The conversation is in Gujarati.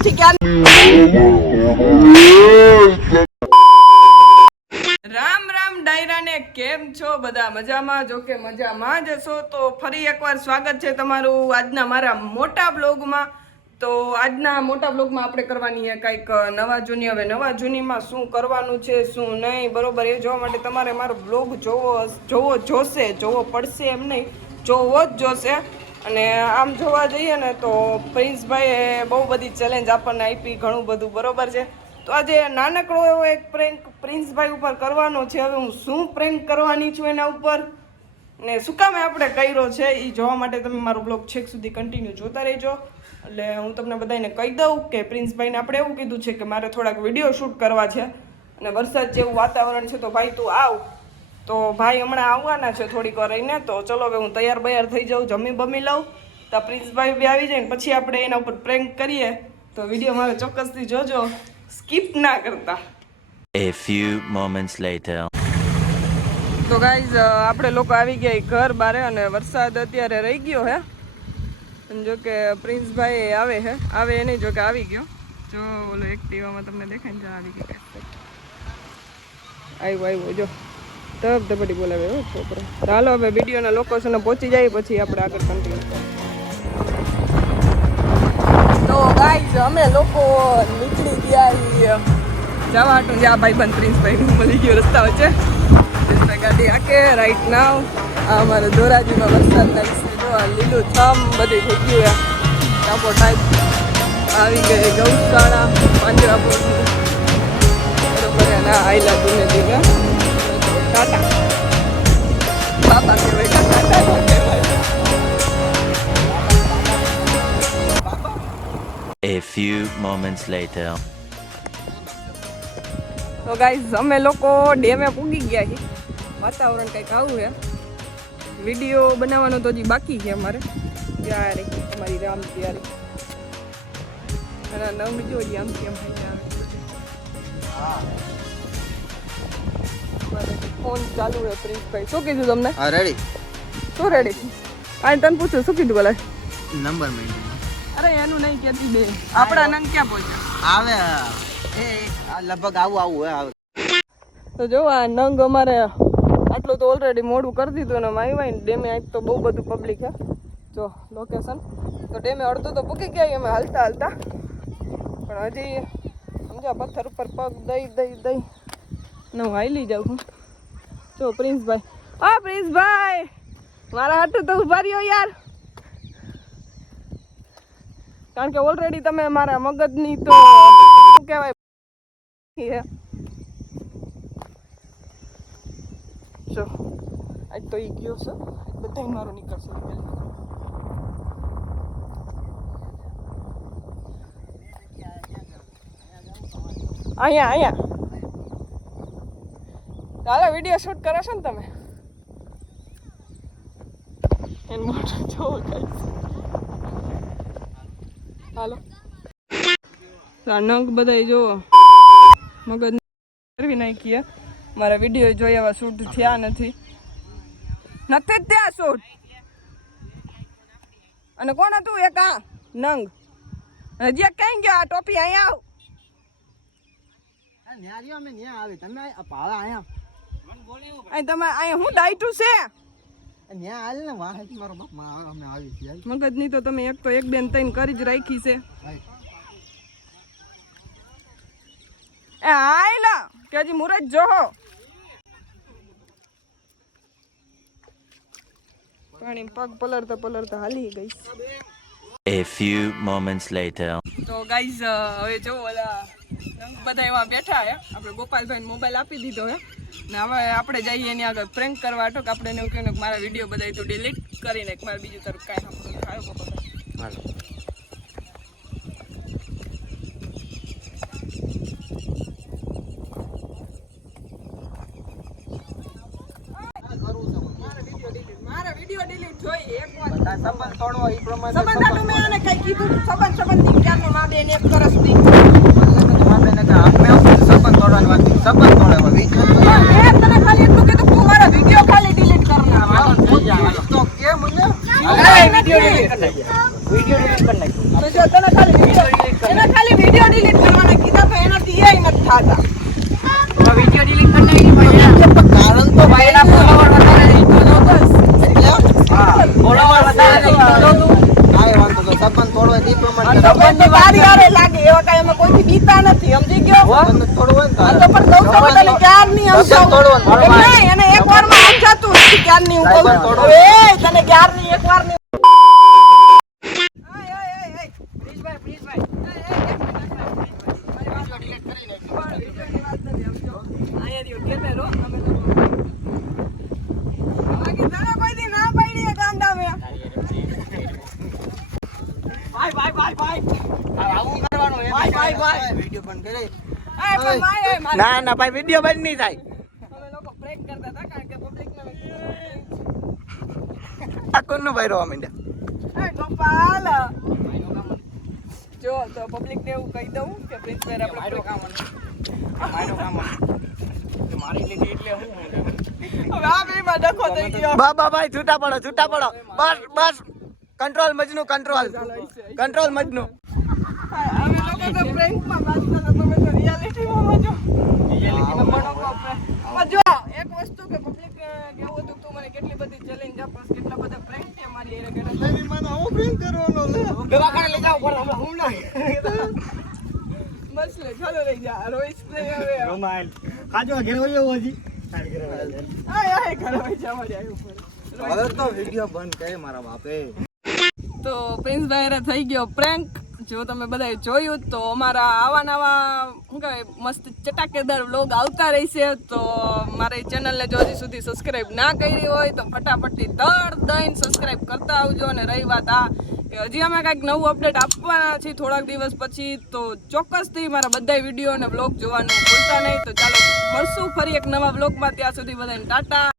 રામ રામ ડાયરા ને કેમ છો બધા? મજામાં? જો કે મજામાં જ હશો તો ફરી એકવાર સ્વાગત છે તમારું આજના મારા મોટા બ્લોગમાં. તો આજના મોટા બ્લોગમાં આપણે કરવાની છે કંઈક નવા જૂની. હવે નવા જૂનીમાં શું કરવાનું છે શું નહીં બરોબર એ જોવા માટે તમારે મારો બ્લોગ જોવો પડશે, એમ નહીં જોવો જ જોશે. અને આમ જોવા જઈએ ને તો પ્રિન્સભાઈએ બહુ બધી ચેલેન્જ આપણને આપી, ઘણું બધું બરોબર છે. તો આજે નાનકડો એવો એક પ્રેન્ક પ્રિન્સભાઈ ઉપર કરવાનો છે. હવે હું શું પ્રેન્ક કરવાની છું એના ઉપર ને શું કામે આપણે કર્યો છે એ જોવા માટે તમે મારો બ્લોગ છેક સુધી કન્ટિન્યુ જોતા રહેજો. એટલે હું તમને બધાને કહી દઉં કે પ્રિન્સભાઈને આપણે એવું કીધું છે કે મારે થોડાક વિડીયો શૂટ કરવા છે અને વરસાદ જેવું વાતાવરણ છે તો ભાઈ તું આવ. તો ભાઈ હમણાં આવવાના છે થોડીક વાર રહીને. તો ચલો હવે હું તૈયાર થઈ જાઉં, જમી બમી લઉં તો પ્રિન્સભાઈ બી આવી જાય ને પછી આપણે એના ઉપર પ્રેન્ક કરીએ. તો વિડીયો મારે ચોક્કસથી જોજો, સ્કીપ ના કરતા. A few moments later. તો ગાઈઝ આપણે લોકો આવી ગયા ઘર બારે અને વરસાદ અત્યારે રહી ગયો હે. જો કે પ્રિન્સભાઈ આવે એ નહીં, જો કે આવી ગયો. જો ઓલો એક્ટિવામાં તમને દેખાય ને આવી ગયો, આવ્યો જો ધબધબડી બોલાવે હો છોકરો. ચાલો હવે વિડીયોના લોકેશને પહોંચી જાય પછી આપણે આગળ કન્ટિન્યુ. તો ગાઈઝ અમે લોકો નીકળી ગયા જવા હતું જ્યાં ભાઈબંધ પ્રિન્સભાઈનું મળી ગયો રસ્તા વચ્ચે. પ્રિન્સભાઈ ગાડી આકે રાઈટ નાવ. આ અમારે ધોરાજીમાં વરસાદના વિશે જો આ લીલું છમ બધું થઈ ગયું. ટાપો ટાઈપ આવી ગઈ ગૌશાળા પાંજરાપોળની બરોબર. ના આયલા ધીમે ધીમે ટાટા બાબા કહેવાય, ટાટા કહેવાય. A few moments later. તો ગાઈઝ અમે લોકો ડેમે પૂગી ગયા છીએ. વાતાવરણ કંઈક આવું છે. વિડીયો બનાવવાનો તો હજી બાકી છે અમારે. ત્યારે અમારી રામ ત્યારે અને નવ બીજો હજી આમથી એમ ફોન ચાલુ છે. પ્રિન્સભાઈ શું કીધું તમને? હા રેડી. શું રેડી? આ તને પૂછું શું કીધું બોલે? નંબર મેં. અરે એનું નહીં કહેતી બે, આપણા નંગ ક્યાં પહોંચ્યા? આવે એ લગભગ આવું આવે. તો જો આ નંગ અમારે આટલું તો ઓલરેડી મોડું કરી દીધું અને આવ્યા ને ડેમે આજ તો બહુ બધું પબ્લિક છે. જો લોકેશન તો ડેમે અડધું તો પૂકી ગયા અમે હાલતા પણ હજી સમજા પથ્થર ઉપર પગ દઈ ને હું હાલી જાઉં છું. જો પ્રિન્સભાઈ, પ્રિન્સભાઈ મારા હાટું તો ઉભા રહ્યો યાર. કારણ કે ઓલરેડી તમે મારા મગજની તો શું કહેવાય જો આજ તો ઈ ગયો છે બધા મારો નીકળશે. અહીંયા ચાલો વિડીયો શૂટ કરો છો ને તમે? એને મોટું જોવો કઈ. હાલો આ નંગ બધા જોવો મગજ કરવી નાખીએ. મારા વિડીયો જોઈ એવા શૂટ થયા નથી જ ત્યાં શૂટ. અને કોણ હતું એક આ નંગ? હજી કઈ ગયો? આ ટોપી અહીંયા તમે અહીંયા હું ડાયટું છે મગજ ની તો તમે એક બેન તઈને કરી જ રાખી છે. એ હાયલા કે હજી મુરત જોહો પાણી પગ પલળતા હાલી ગઈ. A few moments later. તો ગાઈઝ હવે જો ઓલા બધા એમાં બેઠા હે. આપણે ગોપાલભાઈને મોબાઈલ આપી દીધો હે ને હવે આપણે જઈએ એની આગળ પ્રેન્ક કરવા હતો કે આપણે એને એવું કહ્યું કે મારા વિડીયો બધા તો ડિલીટ કરી નાખ, મારે બીજું તારું કાંઈ સાંભળવું થાય ગોપાલભાઈ. મારા વિડીયો ડિલીટ જોઈ એક વાર સંબંધ તોડવો એ પ્રમાણે સંબંધ આટલું મેં આને કઈ કીધું સંબંધ ની ક્યારનો માં બેન એક કરસ દી માં બેન કે આપણે સંબંધ તોડવાની વાત સંબંધ તોડવા વીજ મેં તને ખાલી એટલું કીધું તું મારા વિડીયો ખાલી ડિલીટ કરના તો કે મને વિડીયો ડિલીટ કરી નાખ. તો જો તને ખાલી વિડીયો ડિલીટ કરી નાખ. ખાતા. વિડિયો ડિલીટ કરી નાખી ભાઈ. કારણ તો ભાઈ એના ફોલોવર વધારે ઈ તો જો બસ. એટલે હા ફોલોવર વધારે ઈ તો જો તું. કાંઈ વાંધો તો સંબંધ તોડવા દી પ્રમાણે સંબંધ તો તારી હારે લાગે એવા કાંઈ અમે કોઈથી બીતા નથી સમજી ગયો. સંબંધ તોડવો ને આ તારે. તો પણ કહું છું તને ક્યારની સંબંધ તોડવાનું. સમજાવું. એમ નહીં, એને એકવારમાં સમજાતું નથી ક્યારની હું કહું સંબંધ છું. તોડવાનું. હવે તને ક્યારની એકવારની આવું કરવાનું એ ભાઈ. વિડીયો બંધ કરે. ના ના ભાઈ વિડિયો બંધ નહીં થાય. આ કોનું ભાઈ રોવા માંડ્યા. જો તો પબ્લિક ને એવું કહી દઉં કે પ્રિન્સ ભાઈ આપણે મારી લીધી એટલે હું હવે આ બેમાં ડખો થઈ ગયો. બાબા ભાઈ છૂટા પડો બસ બસ કંટ્રોલ મજનુ કંટ્રોલ મજનુ. અમે લોકો તો પ્રેન્કમાં વાત કરતા, તમે તો રિયાલિટીમાં જો. પણ જો એક વસ્તુ કે પબ્લિક કેવું હતું તું મને કેટલી બધી ચેલેન્જ આપસ, કેટલા બધા પ્રેન્ક છે મારી એરે ઘરે. દવાખાને લઈ જાવ પણ હું ના. બસ લે ચાલો લઈ જા રોઈસ પ્લે હવે. રોમાઈલ કાજો ઘરે હોયો હજી. આય ઘરે વઈ જા મારી આયુ ઉપર. હવે તો વિડીયો બંધ કરે મારા બાપે. તો પ્રિન્સભાઈ હારે થઈ ગયો પ્રેન્ક. જો તમે બધાએ જોયું તો અમારા આવા નવા શું કહેવાય મસ્ત ચટાકેદાર વ્લોગ આવતા રહેશે. તો મારી ચેનલને જો હજી સુધી સબસ્ક્રાઈબ ના કરી હોય તો ફટાફટથી દઈને સબસ્ક્રાઈબ કરતા આવજો. અને રહી વાત આ કે હજી અમે કાંઈક નવું અપડેટ આપવાના છીએ થોડાક દિવસ પછી, તો ચોક્કસથી મારા બધા વિડીયો અને વ્લોગ જોવાનું ભૂલતા નહીં. તો ચાલો મળશું ફરી એક નવા વ્લોગમાં. ત્યાં સુધી બધાને ટાટા.